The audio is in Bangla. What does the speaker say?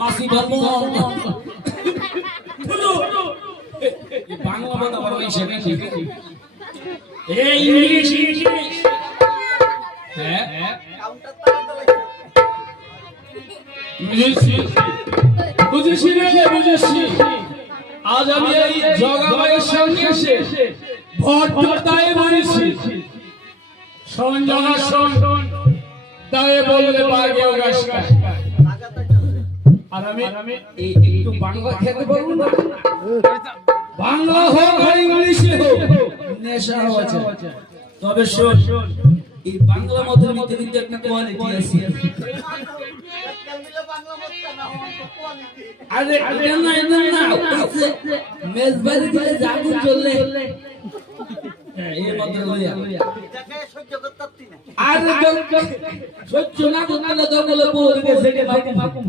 মাসি বাবু বাংলা বলা বড় হইছে নাকি এই ইংলিশ হ্যাঁ বুঝেছি রে বুঝেছি আজ আমি এই জগাবাইয়ের সামনে এসে ভট্টতায় বলেছি শোন জগা শোন তাই বলতে পারবে গাছটা আর আমি একটু বাংলা খেতে পারবো না বাংলা হোক আর ইংলিশে হোক নেশা আছে তবে শোন এই বাংলা মতের মধ্যে কিন্তু একটা কোয়ালিটি আছে আরে না মেজবাড়ি থেকে জাদু চললে এই মত লইয়া সহ্য করতে পারতি না আরে সহ্য না করতে তো বলে বলে সেটা বাকু